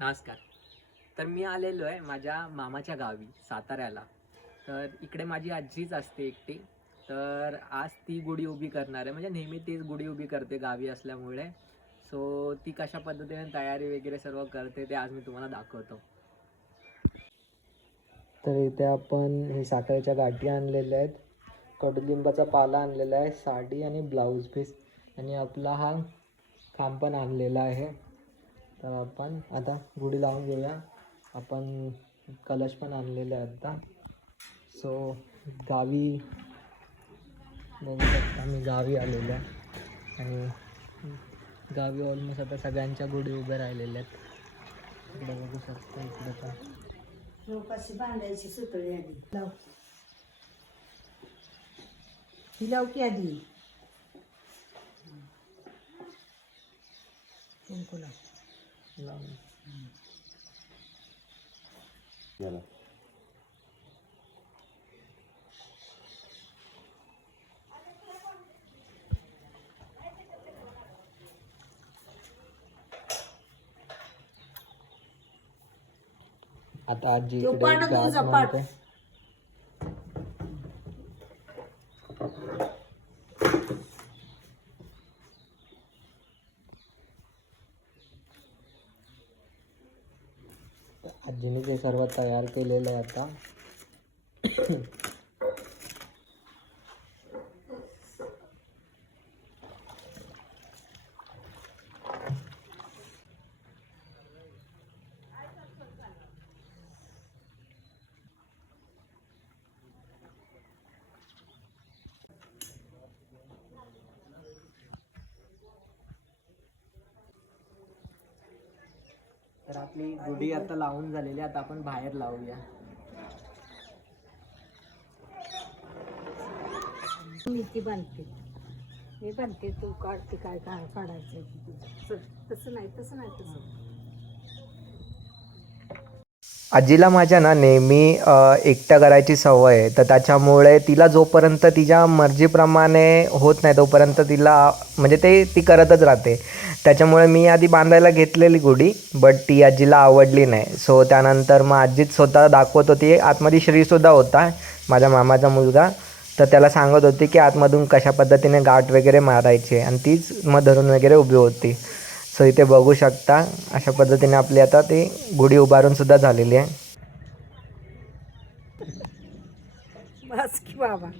नमस्कार. तर मी आलेलो आहे माझ्या मामाच्या गावी साताऱ्याला. तर इकडे माझी आजीच असते एकटी. तर आज ती गुढी उभी करणार आहे, म्हणजे नेहमी तीच गुढी उभी करते गावी असल्यामुळे. सो ती कशा पद्धतीने तयारी वगैरे सर्व करते ते आज मी तुम्हाला दाखवतो. तर इथे आपण हे साखरेच्या गाठी आणलेल्या आहेत, कडुलिंबाचा पाला आणलेला आहे, साडी आणि ब्लाऊज पीस आणि आपला हा खांब पण आणलेला आहे. तर आपण आता गुढी लावून घेऊया. आपण कलश पण आणलेले आहे आता. सो गावी बघू शकता मी गावी आलेलो आहे आणि गावी ऑलमोस्ट आता सगळ्यांच्या गुढी उभ्या राहिलेल्या आहेत. इकडे बघू शकता, इकडे पण कशी बांधायची सुतळी आधी लाव ही लाव की आधी कुंकू लाव लावून आता आजी तो इकडे पाट गाठ तुझा पाट. मारते. आजीने ते सर्व तयार केलेलं आहे आता. तर आपली गुढी आता लावून झालेली, आता आपण बाहेर लावूया. मी ती बांधते, मी बांधते, तू काढते काय काय काढायचं. तसं नाही तसं. आजीला माझ्या ना नेहमी एकटं करायची सवय आहे. तर त्याच्यामुळे तिला जोपर्यंत तिच्या मर्जीप्रमाणे होत नाही तोपर्यंत तिला म्हणजे ती करतच राहते. त्याच्यामुळे मी आधी बांधायला घेतलेली गुढी, बट ती आजीला आवडली नाही. सो त्यानंतर मग आजीच स्वतः दाखवत होती. आतमध्ये श्रीसुद्धा होता, माझ्या मामाचा मुलगा. तर त्याला सांगत होती की आतमधून कशा पद्धतीने गाठ वगैरे मारायचे आणि तीच मग धरून वगैरे उभी होती. सो इथे बघू शकता अशा पद्धतीने आपली आता ती गुढी उभारून सुद्धा झालेली आहे. बस की बाबा.